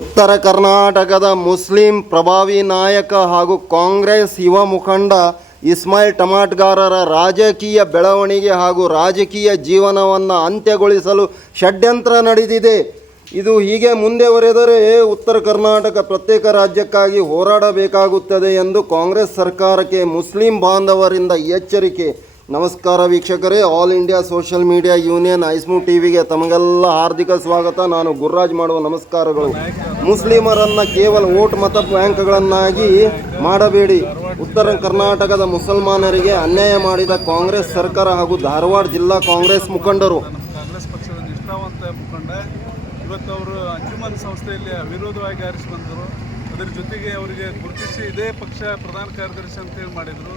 ಉತ್ತರ ಕರ್ನಾಟಕದ ಮುಸ್ಲಿಂ ಪ್ರಭಾವಿ ನಾಯಕ ಹಾಗೂ ಕಾಂಗ್ರೆಸ್ ಯುವ ಮುಖಂಡ ಇಸ್ಮಾಯಿಲ್ ಟಮಾಟ್ಗಾರರ ರಾಜಕೀಯ ಬೆಳವಣಿಗೆ ಹಾಗೂ ರಾಜಕೀಯ ಜೀವನವನ್ನು ಅಂತ್ಯಗೊಳಿಸಲು ಷಡ್ಯಂತ್ರ ನಡೆದಿದೆ. ಇದು ಹೀಗೆ ಮುಂದುವರೆದರೆ ಉತ್ತರ ಕರ್ನಾಟಕ ಪ್ರತ್ಯೇಕ ರಾಜ್ಯಕ್ಕಾಗಿ ಹೋರಾಡಬೇಕಾಗುತ್ತದೆ ಎಂದು ಕಾಂಗ್ರೆಸ್ ಸರ್ಕಾರಕ್ಕೆ ಮುಸ್ಲಿಂ ಬಾಂಧವರಿಂದ ಎಚ್ಚರಿಕೆ ನಮಸ್ಕಾರ ವೀಕ್ಷಕರೇ. All India social media union ಐಸ್ಮೂ T ವಿಗೆ ತಮಗೆಲ್ಲ ಹಾರ್ದಿಕ ಸ್ವಾಗತ. ನಾನು ಗುರ್ರಾಜ್ ಮಾಡುವ ನಮಸ್ಕಾರಗಳು. ಮುಸ್ಲಿಮರನ್ನ ಕೇವಲ ಓಟ್ ಮತ ಬ್ಯಾಂಕ್ಗಳನ್ನಾಗಿ ಮಾಡಬೇಡಿ. ಉತ್ತರ ಕರ್ನಾಟಕದ ಮುಸಲ್ಮಾನರಿಗೆ ಅನ್ಯಾಯ ಮಾಡಿದ ಕಾಂಗ್ರೆಸ್ ಸರ್ಕಾರ ಹಾಗೂ ಧಾರವಾಡ ಜಿಲ್ಲಾ ಕಾಂಗ್ರೆಸ್ ಮುಖಂಡರು. ಕಾಂಗ್ರೆಸ್ ಪಕ್ಷದ ನಿಷ್ಠಾವಂತ ಮುಖಂಡ. ಇವತ್ತು ಅವರು ಅಂಜುಮನ್ ಸಂಸ್ಥೆಯಲ್ಲಿ ಅವಿರೋಧವಾಗಿ ಆರಿಸಿ ಬಂದರು. ಅದರ ಜೊತೆಗೆ ಅವರಿಗೆ ಗುರುತಿಸಿ ಇದೇ ಪಕ್ಷ ಪ್ರಧಾನ ಕಾರ್ಯದರ್ಶಿ ಅಂತೇಳಿ ಮಾಡಿದರು.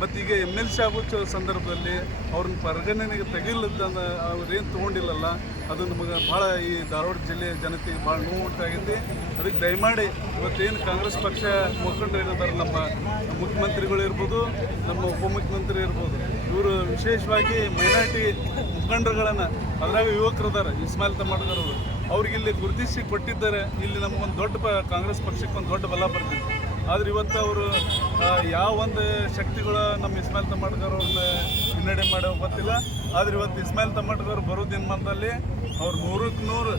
ಮತ್ತು ಈಗ ಎಂ ಎಲ್ ಸಿ ಆಗೋ ಸಂದರ್ಭದಲ್ಲಿ ಅವ್ರನ್ನ ಪರಿಗಣನೆಗೆ ತೆಗಿಲ್ಲದಂದ ಅವ್ರೇನು ತೊಗೊಂಡಿಲ್ಲಲ್ಲ ಅದು ನಮಗೆ ಭಾಳ ಈ ಧಾರವಾಡ ಜಿಲ್ಲೆಯ ಜನತೆಗೆ ಭಾಳ ನೋವು ಉಂಟಾಗಿದೆ ಅದಕ್ಕೆ ದಯಮಾಡಿ ಇವತ್ತೇನು ಕಾಂಗ್ರೆಸ್ ಪಕ್ಷ ಮುಖಂಡರು ಏನಿದ್ದಾರೆ ನಮ್ಮ ಮುಖ್ಯಮಂತ್ರಿಗಳು ಇರ್ಬೋದು, ನಮ್ಮ ಉಪಮುಖ್ಯಮಂತ್ರಿ ಇರ್ಬೋದು, ಇವರು ವಿಶೇಷವಾಗಿ ಮೈನಾರಿಟಿ ಮುಖಂಡರುಗಳನ್ನು ಅದರಾಗ ಯುವಕರಿದ್ದಾರೆ ಇಸ್ಮಾಯಿಲ್ ತಮ್ಮಡ್ಗರ್ ಅವರು ಅವ್ರಿಗೆ ಇಲ್ಲಿ ಗುರುತಿಸಿ ಕೊಟ್ಟಿದ್ದಾರೆ, ಇಲ್ಲಿ ನಮಗೊಂದು ದೊಡ್ಡ ಕಾಂಗ್ರೆಸ್ ಪಕ್ಷಕ್ಕೆ ಒಂದು ದೊಡ್ಡ ಬಲ ಬರ್ತಿತ್ತು ಆದ್ರೆ ಇವತ್ತು ಅವರು ಯಾವ ಒಂದು ಶಕ್ತಿಗಳು ನಮ್ಮ ಇಸ್ಮಾಯಿಲ್ ತಮ್ಮಡ್ಕರ್ ಅವ್ರನ್ನ ಹಿನ್ನಡೆ ಮಾಡೋ ಗೊತ್ತಿಲ್ಲ. ಆದ್ರೆ ಇವತ್ತು ಇಸ್ಮಾಯಿಲ್ ತಮ್ಮಡ್ಕರ್ ಬರೋ ದಿನಮಾನದಲ್ಲಿ ಅವ್ರು ನೂರಕ್ಕೆ ನೂರು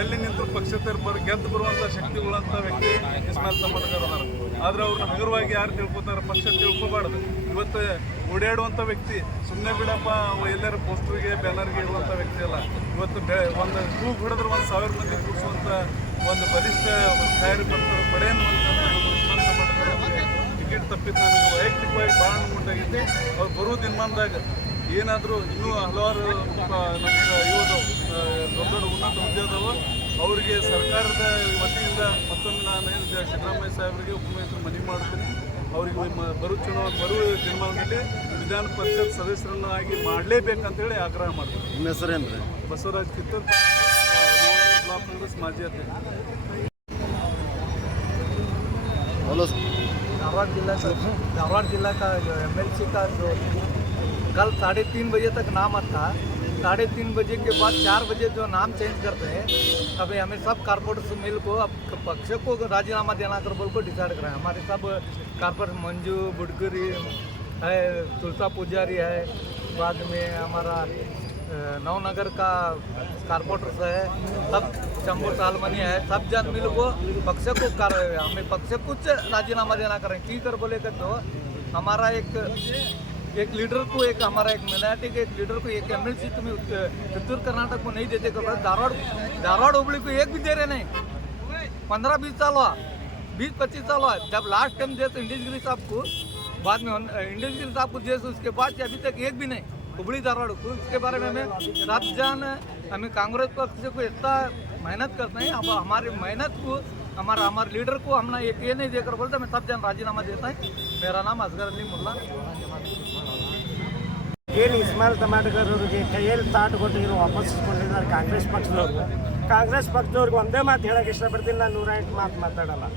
ಎಲ್ಲಿ ನಿಂತರು ಪಕ್ಷೇತರ ಬರ್, ಗೆದ್ದು ಬರುವಂಥ ಶಕ್ತಿಗಳಂತ ವ್ಯಕ್ತಿ ಇಸ್ಮಾಯಿಲ್ ತಮ್ಮಡ್ಕರ್ ಅದಾರ. ಆದ್ರೆ ಅವ್ರನ್ನ ಹಗುರವಾಗಿ ಯಾರು ತಿಳ್ಕೊತಾರೆ ಪಕ್ಷ ತಿಳ್ಕೊಬಾರ್ದು. ಇವತ್ತು ಓಡಾಡುವಂಥ ವ್ಯಕ್ತಿ ಸುಮ್ಮನೆ ಬಿಡಪ್ಪ ಎಲ್ಲರೂ ಪೋಸ್ಟರ್ಗೆ ಬ್ಯಾನರ್ಗೆ ಇಡುವಂಥ ವ್ಯಕ್ತಿ ಅಲ್ಲ. ಇವತ್ತು ಬೆ, ಒಂದು ಹೂ ಹಿಡಿದ್ರೆ ಒಂದು ಸಾವಿರ ಮಂದಿ ಕೂರಿಸುವಂಥ ಒಂದು ಬಲಿಷ್ಠ ಒಂದು ತಯಾರಿ ಬರ್ತಾರೆ ಪಡೆ ಅನ್ನುವಂಥ ಟಿಕೆಟ್ ತಪ್ಪಿದ್ದು ನನಗೆ ವೈಯಕ್ತಿಕವಾಗಿ ಭಾಳ ಉಂಟಾಗಿದೆ ಅವ್ರು ಬರೋ ದಿನಮಾನದಾಗ ಏನಾದರೂ ಇನ್ನೂ ಹಲವಾರು ನಮ್ಮ ನಮ್ಗೆ ಇವರು ದೊಡ್ಡ ದೊಡ್ಡ ಉನ್ನತ ಹುದ್ದೆ ಅದಾವ ಅವರಿಗೆ ಸರ್ಕಾರದ ವತಿಯಿಂದ ಮತ್ತೊಮ್ಮೆ ನಾನು ಸಿದ್ದರಾಮಯ್ಯ ಸಾಹೇಬರಿಗೆ ಉಪಮುಖ್ಯಮಂತ್ರಿ ಮನವಿ ಮಾಡ್ತೀನಿ. ಅವರಿಗೆ ಬರೋ ಚುನಾವಣೆ ಬರುವ ದಿನಮಾನದಲ್ಲಿ ವಿಧಾನ ಪರಿಷತ್ ಸದಸ್ಯರನ್ನಾಗಿ ಮಾಡಲೇಬೇಕಂತೇಳಿ ಆಗ್ರಹ ಮಾಡ್ತೀನಿ. ನಿಮ್ಮ ಹೆಸರು ರೀ ಬಸವರಾಜ್ ಕಿತ್ತೂರ್ ಬ್ಲಾಕ್ ಕಾಂಗ್ರೆಸ್ ಮಾಜಿ ಅಧ್ಯಕ್ಷ. धारवाड़ जिला का धारवाड़ जिला का जो एमएलसी का जो कल साढ़े तीन बजे तक नाम आता. साढ़े तीन बजे के बाद चार बजे जो नाम चेंज करते हैं अभी हमें सब कारपोरेटर से मिल को अब पक्ष को राजीनामा देना कर बोल को डिसाइड करा है। हमारे सब कारपोरेट मंजू, बुडकरी, है, तुलसा पुजारी है, बाद में हमारा नवनगर का कारपोरेटर है, सब शंभू सालमनी है, सब जन मिल को पक्ष को कर, हमें पक्ष कुछ राजीनामा देना करें। की कर बोले कर तो हमारा एक एक लीडर को एक हमारा एक मिनाटी के एक लीडर को एक एम तुम्हें उत्त- उत्तर कर्नाटक को नहीं देते कर धारवाड़ धारवाड़ हुबली को एक भी दे रहे नहीं। पंद्रह बीस साल हुआ, बीस पच्चीस साल हुआ। जब लास्ट टाइम दिए तो इंडियस गिरी साहब को, बाद में इंडियस गिरी साहब को दिए उसके बाद से अभी तक एक भी नहीं। हुबली धारवाड़ को उसके बारे में हमें सब जान हमें कांग्रेस पक्ष को इतना मेहनत करते हैं अब हमारी मेहनत को हमारा हमारे लीडर को हमने एक ये नहीं देकर बोलते मैं सब जन राजीनामा देता है मेरा नाम असगर अली मुल्ला ಏನು ಇಸ್ಮಾಯಿಲ್ ತಮಾಟಗರ್ ಅವರಿಗೆ ಕೈಯಲ್ಲಿ ತಾಟು ಕೊಟ್ಟಿದ್ರು ವಾಪಸ್ ಇಸ್ಕೊಂಡಿದ್ದಾರೆ ಕಾಂಗ್ರೆಸ್ ಪಕ್ಷದವ್ರು ಕಾಂಗ್ರೆಸ್ ಪಕ್ಷದವ್ರಿಗೆ ಒಂದೇ ಮಾತು ಹೇಳಕ್ಕೆ ಇಷ್ಟಪಡ್ತೀನಿ ನಾನು ನೂರ ಎಂಟು ಮಾತು ಮಾತಾಡಲ್ಲ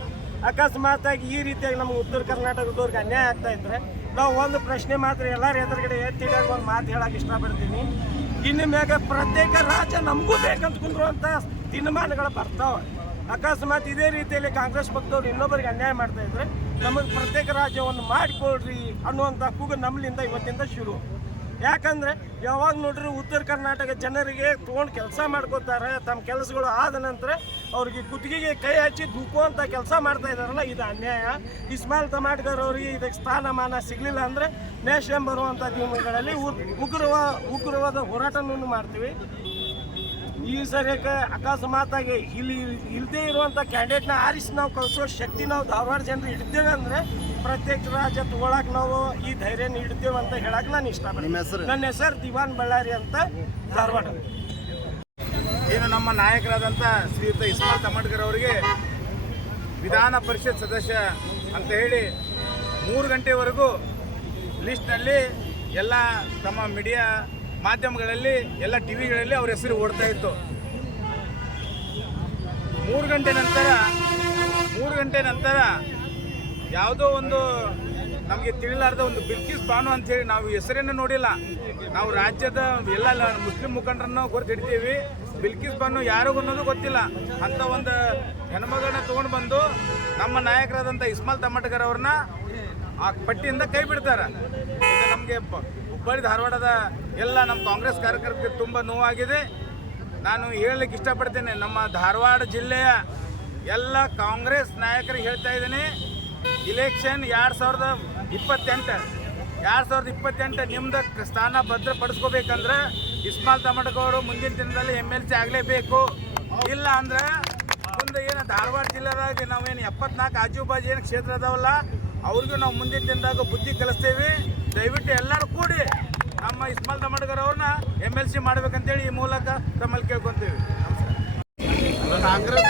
ಅಕಸ್ಮಾತಾಗಿ ಈ ರೀತಿಯಾಗಿ ನಮ್ಮ ಉತ್ತರ ಕರ್ನಾಟಕದವ್ರಿಗೆ ಅನ್ಯಾಯ ಆಗ್ತಾ ಇದ್ರೆ ನಾವು ಒಂದು ಪ್ರಶ್ನೆ ಮಾತ್ರ ಎಲ್ಲರ ಎದುರುಗಡೆ ಎತ್ತಿಡಕ್ಕೆ ಒಂದು ಮಾತು ಹೇಳಕ್ಕೆ ಇಷ್ಟಪಡ್ತೀನಿ. ಇನ್ನು ಮ್ಯಾಗ ಪ್ರತ್ಯೇಕ ರಾಜ್ಯ ನಮಗೂ ಬೇಕಂತ ಕುಂದ್ರುವಂಥ ದಿನಮಾನಗಳು ಬರ್ತಾವೆ. ಅಕಸ್ಮಾತ್ ಇದೇ ರೀತಿಯಲ್ಲಿ ಕಾಂಗ್ರೆಸ್ ಪಕ್ಷದವ್ರು ಇನ್ನೊಬ್ಬರಿಗೆ ಅನ್ಯಾಯ ಮಾಡ್ತಾ ಇದ್ರೆ ನಮಗೆ ಪ್ರತ್ಯೇಕ ರಾಜ್ಯವನ್ನು ಮಾಡಿಕೊಡ್ರಿ ಅನ್ನುವಂಥ ಕೂಗು ನಮ್ಮಲಿಂದ ಇವತ್ತಿಂದ ಶುರು. ಯಾಕಂದ್ರೆ ಯಾವಾಗ ನೋಡ್ರಿ ಉತ್ತರ ಕರ್ನಾಟಕ ಜನರಿಗೆ ತೊಗೊಂಡು ಕೆಲಸ ಮಾಡ್ಕೋತಾರೆ ತಮ್ಮ ಕೆಲಸಗಳು ಆದ ನಂತರ ಅವ್ರಿಗೆ ಕುತ್ತಿಗೆಗೆ ಕೈ ಹಚ್ಚಿ ದುಃಖುವಂಥ ಕೆಲಸ ಮಾಡ್ತಾ ಇದಾರಲ್ಲ, ಇದು ಅನ್ಯಾಯ. ಇಸ್ಮಾಲ್ ತಮಾಟ್ಕರ್ ಅವರಿಗೆ ಇದಕ್ಕೆ ಸ್ಥಾನಮಾನ ಸಿಗಲಿಲ್ಲ ಅಂದರೆ ನ್ಯಾಷನ್ ಬರುವಂಥ ದಿನಗಳಲ್ಲಿ ಉಗ್ರವ, ಉಗ್ರವಾದ ಹೋರಾಟವನ್ನು ಮಾಡ್ತೀವಿ. ಈ ಸರಿಯಕ್ಕೆ ಅಕಸ್ಮಾತಾಗಿ ಇಲ್ಲಿ ಇಲ್ಲದೇ ಇರುವಂಥ ಕ್ಯಾಂಡಿಡೇಟ್ನ ಆರಿಸಿ ನಾವು ಕಳಿಸೋ ಶಕ್ತಿ ನಾವು ಧಾರವಾಡ ಜನರು ಇಡ್ತೇವೆ ಅಂದರೆ ಪ್ರತ್ಯೇಕ ರಾಜ್ಯ ತಗೊಳಕ್ ನಾವು ಈ ಧೈರ್ಯ ನೀಡ್ತೇವೆ ಅಂತ ಹೇಳಕ್ ನಾನು ಇಷ್ಟ? ನನ್ನ ಹೆಸರು ದಿವಾನ್ ಬಳ್ಳಾರಿ ಅಂತ ಧಾರವಾಡ. ಏನು ನಮ್ಮ ನಾಯಕರಾದಂಥ ಶ್ರೀಯುತ ಇಸ್ಮಾಲ್ ತಮಡ್ಕರ್ ಅವರಿಗೆ ವಿಧಾನ ಪರಿಷತ್ ಸದಸ್ಯ ಅಂತ ಹೇಳಿ ಮೂರು ಗಂಟೆವರೆಗೂ ಲಿಸ್ಟ್ನಲ್ಲಿ ಎಲ್ಲ ತಮ್ಮ ಮೀಡಿಯಾ ಮಾಧ್ಯಮಗಳಲ್ಲಿ ಎಲ್ಲ ಟಿ ವಿಗಳಲ್ಲಿ ಅವ್ರ ಹೆಸರು ಓಡ್ತಾ ಇತ್ತು. ಮೂರು ಗಂಟೆ ನಂತರ ಮೂರು ಗಂಟೆ ನಂತರ ಯಾವುದೋ ಒಂದು ನಮಗೆ ತಿಳಿಲಾರ್ದ ಒಂದು ಬಿಲ್ಕಿಸ್ ಬಾನು ಅಂತೇಳಿ ನಾವು ಹೆಸರನ್ನು ನೋಡಿಲ್ಲ. ನಾವು ರಾಜ್ಯದ ಎಲ್ಲ ಮುಸ್ಲಿಂ ಮುಖಂಡರನ್ನು ಗುರುತು ಹಿಡ್ತೀವಿ. ಬಿಲ್ಕಿಸ್ ಬಾನು ಯಾರಿಗೂ ಅನ್ನೋದು ಗೊತ್ತಿಲ್ಲ. ಅಂತ ಒಂದು ಹೆಣ್ಮಗಳನ್ನ ತೊಗೊಂಡು ಬಂದು ನಮ್ಮ ನಾಯಕರಾದಂಥ ಇಸ್ಮಾಲ್ ತಮ್ಮಟಗರ್ ಅವ್ರನ್ನ ಆ ಪಟ್ಟಿಯಿಂದ ಕೈ ಬಿಡ್ತಾರೆ. ನಮಗೆ ಹುಬ್ಬಳ್ಳಿ ಧಾರವಾಡದ ಎಲ್ಲ ನಮ್ಮ ಕಾಂಗ್ರೆಸ್ ಕಾರ್ಯಕರ್ತರಿಗೆ ತುಂಬ ನೋವಾಗಿದೆ. ನಾನು ಹೇಳಲಿಕ್ಕೆ ಇಷ್ಟಪಡ್ತೇನೆ, ನಮ್ಮ ಧಾರವಾಡ ಜಿಲ್ಲೆಯ ಎಲ್ಲ ಕಾಂಗ್ರೆಸ್ ನಾಯಕರಿಗೆ ಹೇಳ್ತಾ ಇದ್ದೀನಿ. ಇಲೆಕ್ಷನ್ ಎರಡು ಸಾವಿರದ ಇಪ್ಪತ್ತೆಂಟು. ಎರಡು ಸಾವಿರದ ಇಪ್ಪತ್ತೆಂಟು ನಿಮ್ದು ಸ್ಥಾನ ಭದ್ರಪಡಿಸ್ಕೋಬೇಕಂದ್ರೆ ಇಸ್ಮಾಲ್ ತಮಟಗೌಡರು ಮುಂದಿನ ದಿನದಲ್ಲಿ ಎಂ ಎಲ್ ಸಿ ಆಗಲೇಬೇಕು. ಇಲ್ಲ ಅಂದ್ರೆ ಮುಂದೆ ಏನು ಧಾರವಾಡ ಜಿಲ್ಲೆದಾಗ ನಾವೇನು ಎಪ್ಪತ್ನಾಲ್ಕು ಆಜು ಬಾಜು ಏನು ಕ್ಷೇತ್ರ ಅದಾವಲ್ಲ, ಅವ್ರಿಗೂ ನಾವು ಮುಂದಿನ ದಿನದಾಗ ಬುದ್ಧಿ ಕಲಿಸ್ತೇವೆ. ದಯವಿಟ್ಟು ಎಲ್ಲರೂ ಕೂಡಿ ನಮ್ಮ ಇಸ್ಮಾಲ್ ತಮಟಗರ್ ಅವ್ರನ್ನ ಎಂ ಎಲ್ ಸಿ ಮಾಡ್ಬೇಕಂತೇಳಿ ಈ ಮೂಲಕ ತಮ್ಮಲ್ಲಿ ಕೇಳ್ಕೊತೀವಿ. ಕಾಂಗ್ರೆಸ್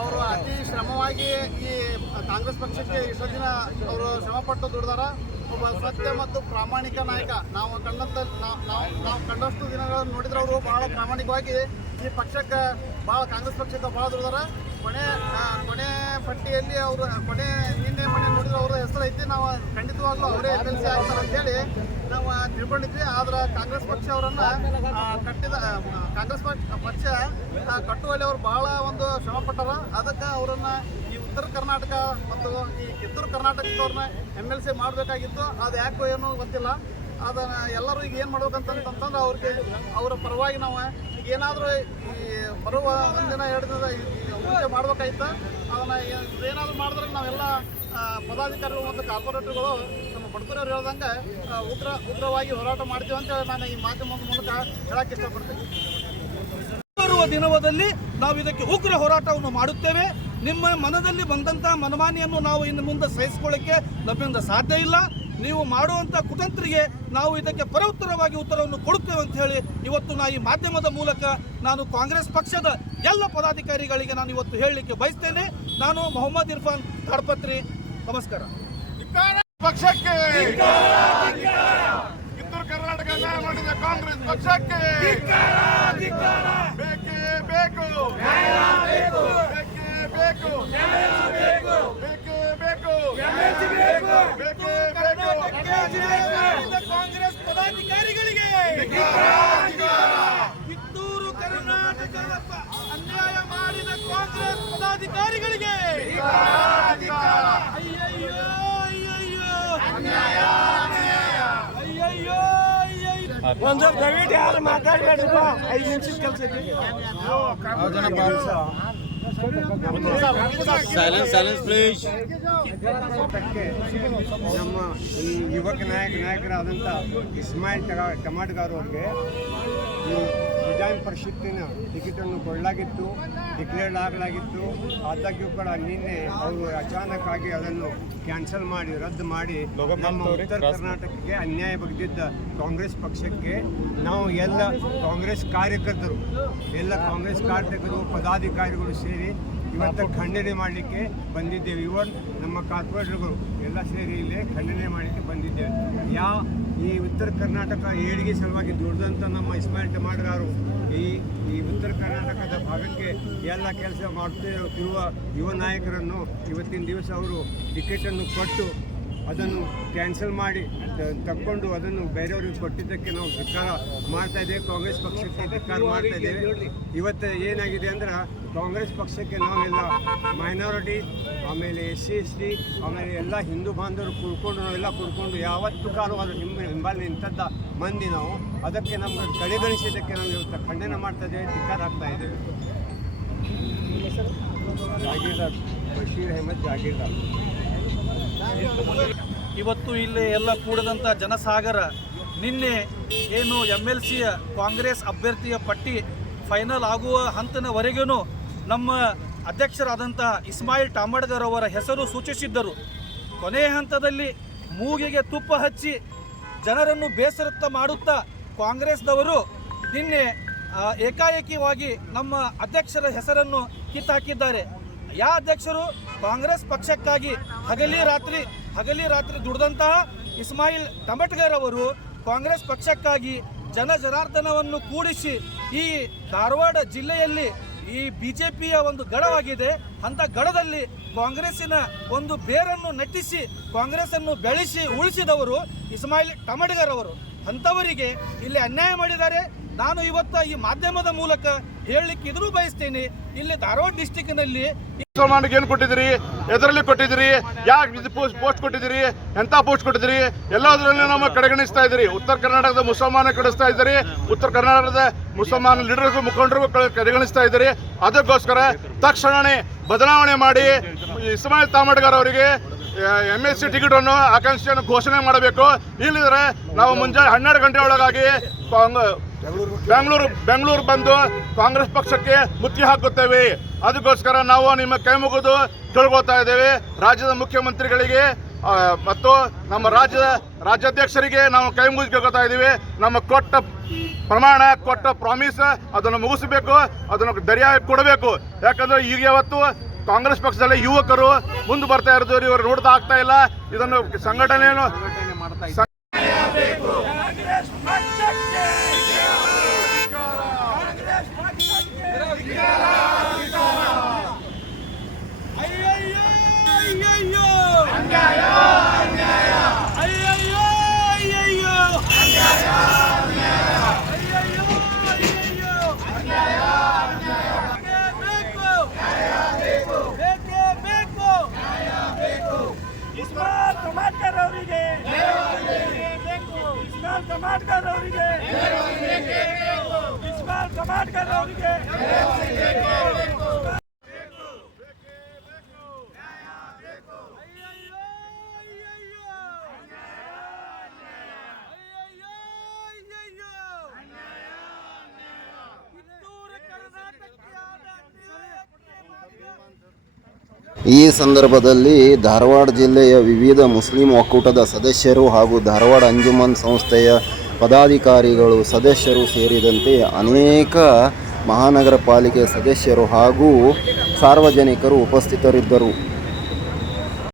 ಅವರು ಅತಿ ಶ್ರಮವಾಗಿ ಈ ಕಾಂಗ್ರೆಸ್ ಪಕ್ಷಕ್ಕೆ ಇಷ್ಟು ದಿನ ಅವರು ಶ್ರಮಪಟ್ಟು ದುಡಿದಾರ. ಒಬ್ಬ ಸತ್ಯ ಮತ್ತು ಪ್ರಾಮಾಣಿಕ ನಾಯಕ. ನಾವು ಕಂಡಂತ ನಾವು ನಾವು ಕಂಡಷ್ಟು ದಿನಗಳನ್ನು ನೋಡಿದ್ರೆ ಅವರು ಬಹಳ ಪ್ರಾಮಾಣಿಕವಾಗಿ ಈ ಪಕ್ಷಕ್ಕೆ ಭಾಳ ಕಾಂಗ್ರೆಸ್ ಪಕ್ಷಕ್ಕೆ ಭಾಳ ದುಡಿದಾರ. ಕೊನೆ ಕೊನೆ ಪಟ್ಟಿಯಲ್ಲಿ ಅವರು, ಕೊನೆ ನಿನ್ನೆ ಮೊನ್ನೆ ನೋಡಿದ್ರೆ ಅವರ ಹೆಸರು ಐತಿ. ನಾವು ಖಂಡಿತವಾಗ್ಲೂ ಅವರೇ ಎಂ ಎಲ್ ಸಿ ಅಂತೇಳಿ ನಾವು ತಿಳ್ಕೊಂಡಿದ್ವಿ. ಆದ್ರೆ ಕಾಂಗ್ರೆಸ್ ಪಕ್ಷ ಅವರನ್ನ ಕಟ್ಟಿದ ಕಾಂಗ್ರೆಸ್ ಪಕ್ಷ ಕಟ್ಟುವಲ್ಲಿ ಅವ್ರು ಬಹಳ ಒಂದು ಶ್ರಮ ಪಟ್ಟಾರ. ಅದಕ್ಕೆ ಅವರನ್ನ ಉತ್ತರ ಕರ್ನಾಟಕ ಮತ್ತು ಈ ಕಿತ್ತೂರು ಕರ್ನಾಟಕದವ್ರನ್ನ ಎಂ ಎಲ್ ಸಿ ಮಾಡಬೇಕಾಗಿತ್ತು. ಅದು ಯಾಕೋ ಏನೋ ಗೊತ್ತಿಲ್ಲ. ಅದನ್ನು ಎಲ್ಲರೂ ಈಗ ಏನು ಮಾಡ್ಬೇಕಂತಂತಂದ್ರೆ ಅವ್ರಿಗೆ ಅವರ ಪರವಾಗಿ ನಾವು ಏನಾದರೂ ಈ ಬರುವ ಒಂದಿನ ಎರಡು ದಿನ ಈ- ಮಾಡ್ಬೇಕಾಯ್ತು. ಅದನ್ನ ಏನಾದರೂ ಮಾಡಿದ್ರೆ ನಾವೆಲ್ಲ ಪದಾಧಿಕಾರಿಗಳು ಮತ್ತು ಕಾರ್ಪೊರೇಟರ್ಗಳು ನಮ್ಮ ಬಡಕೂರವ್ರು ಹೇಳ್ದಂಗೆ ಉಗ್ರ, ಉಗ್ರವಾಗಿ ಹೋರಾಟ ಮಾಡ್ತೀವಿ ಅಂತೇಳಿ ನಾನು ಈ ಮಾಧ್ಯಮದ ಮೂಲಕ ಹೇಳಕ್ಕೆ ಇಷ್ಟಪಡ್ತೀನಿ. ಬರುವ ದಿನವದಲ್ಲಿ ನಾವು ಇದಕ್ಕೆ ಉಗ್ರ ಹೋರಾಟವನ್ನು ಮಾಡುತ್ತೇವೆ. ನಿಮ್ಮ ಮನದಲ್ಲಿ ಬಂದಂತ ಮನಮಾನಿಯನ್ನು ನಾವು ಇನ್ನು ಮುಂದೆ ಸಹಿಸಿಕೊಳ್ಳಕ್ಕೆ ನಮ್ಮಿಂದ ಸಾಧ್ಯ ಇಲ್ಲ. ನೀವು ಮಾಡುವಂತ ಕುತಂತ್ರಿಗೆ ನಾವು ಇದಕ್ಕೆ ಪರೋತ್ತರವಾಗಿ ಉತ್ತರವನ್ನು ಕೊಡುತ್ತೇವೆ ಅಂತ ಹೇಳಿ ಇವತ್ತು ನಾ ಈ ಮಾಧ್ಯಮದ ಮೂಲಕ ನಾನು ಕಾಂಗ್ರೆಸ್ ಪಕ್ಷದ ಎಲ್ಲ ಪದಾಧಿಕಾರಿಗಳಿಗೆ ನಾನು ಇವತ್ತು ಹೇಳಲಿಕ್ಕೆ ಬಯಸ್ತೇನೆ. ನಾನು ಮೊಹಮ್ಮದ್ ಇರ್ಫಾನ್ ಕಡಪತ್ರಿ ನಮಸ್ಕಾರ. ಪಕ್ಷಕ್ಕೆ. ಕರ್ನಾಟಕ ಕಾಂಗ್ರೆಸ್ ಪಕ್ಷಕ್ಕೆ. ಬೇಕೇ. ಬೇಕು ಬೇಕು ಬೇಕು ಬೇಕು ಬೇಕು ಕಾಂಗ್ರೆಸ್ ಪದಾಧಿಕಾರಿಗಳಿಗೆ ಕಿತ್ತೂರು ಕರ್ನಾಟಕದ ಅನ್ಯಾಯ ಮಾಡಿದ ಕಾಂಗ್ರೆಸ್ ಪದಾಧಿಕಾರಿಗಳಿಗೆ ಅಯ್ಯಯ್ಯೋ ಅಯ್ಯಯ್ಯೋ. ಅಯ್ಯಯ್ಯೋ ಅಯ್ಯಯ್ಯೋ. ಒಂದು ದಯವಿಟ್ಟು ಯಾರು ಮಾತಾಡ್ಬೇಡ ಐದು ನಿಮಿಷದ ಕೆಲಸ ನಮ್ಮ ಈ ಯುವಕ ನಾಯಕ ನಾಯಕರಾದಂಥ ಇಸ್ಮಾಯಿಲ್ ಟಗ ಟಮಾಟ್ಗಾರ್ ಅವ್ರಿಗೆ ಈ ವಿಧಾನ ಪರಿಷತ್ತಿನ ಟಿಕೆಟನ್ನು ಕೊಡಲಾಗಿತ್ತು ಡಿಕ್ಲೇರ್ಡ್ ಆಗಲಾಗಿತ್ತು. ಆದಾಗ್ಯೂ ಕೂಡ ನಿನ್ನೆ ಅವರು ಅಚಾನಕ್ ಆಗಿ ಅದನ್ನು ಕ್ಯಾನ್ಸಲ್ ಮಾಡಿ ರದ್ದು ಮಾಡಿ ನಮ್ಮ ಉತ್ತರ ಕರ್ನಾಟಕಕ್ಕೆ ಅನ್ಯಾಯ ಬಗೆದಿದ್ದ ಕಾಂಗ್ರೆಸ್ ಪಕ್ಷಕ್ಕೆ ನಾವು ಎಲ್ಲ ಕಾಂಗ್ರೆಸ್ ಕಾರ್ಯಕರ್ತರು ಎಲ್ಲ ಕಾಂಗ್ರೆಸ್ ಕಾರ್ಯಕರ್ತರು ಪದಾಧಿಕಾರಿಗಳು ಸೇರಿ ಇವತ್ತು ಖಂಡನೆ ಮಾಡಲಿಕ್ಕೆ ಬಂದಿದ್ದೇವೆ. ಇವನ್ ನಮ್ಮ ಕಾರ್ಪೊರೇಟರ್ಗಳು ಎಲ್ಲ ಸೇರಿ ಇಲ್ಲೇ ಖಂಡನೆ ಮಾಡಲಿಕ್ಕೆ ಬಂದಿದ್ದೇವೆ. ಯಾವ ಈ ಉತ್ತರ ಕರ್ನಾಟಕ ಏಳಿಗೆ ಸಲುವಾಗಿ ದುಡಿದಂಥ ನಮ್ಮ ಇಸ್ಮಾಯಿಲ್ ಟಮಾಡ್ಗಾರು ಈ ಈ ಉತ್ತರ ಕರ್ನಾಟಕದ ಭಾಗಕ್ಕೆ ಎಲ್ಲ ಕೆಲಸ ಮಾಡುತ್ತಿರುವ ಯುವ ನಾಯಕರನ್ನು ಇವತ್ತಿನ ದಿವಸ ಅವರು ಟಿಕೆಟನ್ನು ಕೊಟ್ಟು ಅದನ್ನು ಕ್ಯಾನ್ಸಲ್ ಮಾಡಿ ತಕ್ಕೊಂಡು ಅದನ್ನು ಬೇರೆಯವ್ರಿಗೆ ಕೊಟ್ಟಿದ್ದಕ್ಕೆ ನಾವು ಧಿಕ್ಕಾರ ಮಾಡ್ತಾ ಇದ್ದೇವೆ. ಕಾಂಗ್ರೆಸ್ ಪಕ್ಷಕ್ಕೆ ಧಿಕ್ಕಾರ ಮಾಡ್ತಾ ಇದ್ದೇವೆ. ಇವತ್ತು ಏನಾಗಿದೆ ಅಂದ್ರೆ ಕಾಂಗ್ರೆಸ್ ಪಕ್ಷಕ್ಕೆ ನಾವೆಲ್ಲ ಮೈನಾರಿಟಿ ಆಮೇಲೆ ಎಸ್ ಸಿ ಎಸ್ ಟಿ ಆಮೇಲೆ ಎಲ್ಲ ಹಿಂದೂ ಬಾಂಧವರು ಕುಡ್ಕೊಂಡು ನಾವೆಲ್ಲ ಕುಡ್ಕೊಂಡು ಕಾಲು ಅದು ಹಿಂಬ ಹಿಂಬಾಲಿ ನಿಂತದ್ದ ಮಂದಿ ನಾವು. ಅದಕ್ಕೆ ನಮ್ಗೆ ಕಡೆಗಣಿಸಿದ್ದಕ್ಕೆ ನಾವು ಇವತ್ತು ಖಂಡನೆ ಮಾಡ್ತಾ ಇದ್ದೇವೆ ಧಿಕ್ಕಾರ ಆಗ್ತಾ ಇದ್ದೇವೆ ಜಾಗೀರ್ದಾರ್ ಬಶೀರ್ ಅಹಮದ್ ಜಾಗೀರ್ದಾರ್. ಇವತ್ತು ಇಲ್ಲಿ ಎಲ್ಲ ಕೂಡಿದಂಥ ಜನಸಾಗರ, ನಿನ್ನೆ ಏನು ಎಂ ಎಲ್ ಸಿಯ ಕಾಂಗ್ರೆಸ್ ಅಭ್ಯರ್ಥಿಯ ಪಟ್ಟಿ ಫೈನಲ್ ಆಗುವ ಹಂತನವರೆಗೂ ನಮ್ಮ ಅಧ್ಯಕ್ಷರಾದಂಥ ಇಸ್ಮಾಯಿಲ್ ಟಾಮಡ್ಗರ್ ಅವರ ಹೆಸರು ಸೂಚಿಸಿದ್ದರು. ಕೊನೆಯ ಹಂತದಲ್ಲಿ ಮೂಗಿಗೆ ತುಪ್ಪ ಹಚ್ಚಿ ಜನರನ್ನು ಬೇಸರತ್ತ ಮಾಡುತ್ತಾ ಕಾಂಗ್ರೆಸ್ದವರು ನಿನ್ನೆ ಏಕಾಏಕಿವಾಗಿ ನಮ್ಮ ಅಧ್ಯಕ್ಷರ ಹೆಸರನ್ನು ಕಿತ್ತಾಕಿದ್ದಾರೆ. ಯಾವ ಅಧ್ಯಕ್ಷರು ಕಾಂಗ್ರೆಸ್ ಪಕ್ಷಕ್ಕಾಗಿ ಹಗಲಿ ರಾತ್ರಿ ಹಗಲಿ ರಾತ್ರಿ ದುಡಿದಂತಹ ಇಸ್ಮಾಯಿಲ್ ಟಮಟ್ಗರ್ ಅವರು ಕಾಂಗ್ರೆಸ್ ಪಕ್ಷಕ್ಕಾಗಿ ಜನ ಜನಾರ್ದನವನ್ನು ಕೂಡಿಸಿ ಈ ಧಾರವಾಡ ಜಿಲ್ಲೆಯಲ್ಲಿ ಈ ಬಿಜೆಪಿಯ ಒಂದು ಗಡವಾಗಿದೆ. ಅಂತ ಗಡದಲ್ಲಿ ಕಾಂಗ್ರೆಸ್ಸಿನ ಒಂದು ಬೇರನ್ನು ನಟಿಸಿ ಕಾಂಗ್ರೆಸ್ ಅನ್ನು ಬೆಳೆಸಿ, ಉಳಿಸಿದವರು ಇಸ್ಮಾಯಿಲ್ ಟಮಡ್ಗರ್ ಅವರು ಅಂಥವರಿಗೆ ಇಲ್ಲಿ ಅನ್ಯಾಯ ಮಾಡಿದ್ದಾರೆ. ನಾನು ಇವತ್ತು ಈ ಮಾಧ್ಯಮದ ಮೂಲಕ ಹೇಳಲಿಕ್ಕಿದ್ರೂ ಬಯಸ್ತೇನೆ. ಇಲ್ಲಿ ಧಾರವಾಡ ಡಿಸ್ಟಿಕ್ನಲ್ಲಿ ಮುಸಲ್ಮಾನಿಗೆ ಏನು ಕೊಟ್ಟಿದ್ದೀರಿ? ಎದರಲ್ಲಿ ಕೊಟ್ಟಿದ್ದೀರಿ? ಯಾಕೆ ಪೋಸ್ಟ್ ಪೋಸ್ಟ್ ಎಂತ ಪೋಸ್ಟ್ ಕೊಟ್ಟಿದ್ದೀರಿ? ಎಲ್ಲದರಲ್ಲೂ ನಮ್ಮ ಕಡೆಗಣಿಸ್ತಾ ಇದ್ದೀರಿ. ಉತ್ತರ ಕರ್ನಾಟಕದ ಮುಸಲ್ಮಾನ ಕಡಿಸ್ತಾ ಇದ್ದೀರಿ. ಉತ್ತರ ಕರ್ನಾಟಕದ ಮುಸಲ್ಮಾನ ಲೀಡರ್ಗೂ ಮುಖಂಡರಿಗೂ ಕಡೆಗಣಿಸ್ತಾ ಇದ್ದೀರಿ. ಅದಕ್ಕೋಸ್ಕರ ತಕ್ಷಣವೇ ಬದಲಾವಣೆ ಮಾಡಿ ಇಸ್ಮಾಯಿಲ್ ತಾಮಡ್ಗಾರ್ ಅವರಿಗೆ ಎಂ ಎಸ್ ಸಿ ಟಿಕೆಟ್ ಅನ್ನು ಆಕಾಂಕ್ಷೆಯನ್ನು ಘೋಷಣೆ ಮಾಡಬೇಕು. ಇಲ್ಲಿದ್ರೆ ನಾವು ಮುಂಜಾನೆ ಹನ್ನೆರಡು ಗಂಟೆ ಒಳಗಾಗಿ ಬೆಂಗಳೂರು ಬೆಂಗಳೂರು ಬಂದು ಕಾಂಗ್ರೆಸ್ ಪಕ್ಷಕ್ಕೆ ಮುತ್ತಿ ಹಾಕುತ್ತೇವೆ. ಅದಕ್ಕೋಸ್ಕರ ನಾವು ನಿಮ್ಮ ಕೈ ಮುಗಿದು ತಿಳ್ಕೊತಾ ಇದ್ದೇವೆ. ರಾಜ್ಯದ ಮುಖ್ಯಮಂತ್ರಿಗಳಿಗೆ ಮತ್ತು ನಮ್ಮ ರಾಜ್ಯದ ರಾಜ್ಯಾಧ್ಯಕ್ಷರಿಗೆ ನಾವು ಕೈ ಮುಗಿದು ಇದ್ದೀವಿ. ನಮ್ಮ ಕೊಟ್ಟ ಪ್ರಮಾಣ, ಕೊಟ್ಟ ಪ್ರಾಮಿಸ್ ಅದನ್ನು ಮುಗಿಸಬೇಕು, ಅದನ್ನು ದರಿಯಾಗಿ ಕೊಡಬೇಕು. ಯಾಕಂದ್ರೆ ಈಗ ಯಾವತ್ತು ಕಾಂಗ್ರೆಸ್ ಪಕ್ಷದಲ್ಲಿ ಯುವಕರು ಮುಂದೆ ಬರ್ತಾ ಇರೋದು, ಇವರು ನೋಡ್ತಾ ಆಗ್ತಾ ಇಲ್ಲ. ಇದನ್ನು ಸಂಘಟನೆಯನ್ನು ಇಸ್ಮಾಲ್ ಟಮಾಟ್ಕರ್ ಅವರಿಗೆ ಇಸ್ಮಾಲ್ ಟಮಾಟ್ಕರ್ ಅವರಿಗೆ ಈ ಸಂದರ್ಭದಲ್ಲಿ ಧಾರವಾಡ ಜಿಲ್ಲೆಯ ವಿವಿಧ ಮುಸ್ಲಿಂ ಒಕ್ಕೂಟದ ಸದಸ್ಯರು ಹಾಗೂ ಧಾರವಾಡ ಅಂಜುಮನ್ ಸಂಸ್ಥೆಯ ಪದಾಧಿಕಾರಿಗಳು ಸದಸ್ಯರು ಸೇರಿದಂತೆ ಅನೇಕ ಮಹಾನಗರ ಪಾಲಿಕೆ ಸದಸ್ಯರು ಹಾಗೂ ಸಾರ್ವಜನಿಕರು ಉಪಸ್ಥಿತರಿದ್ದರು.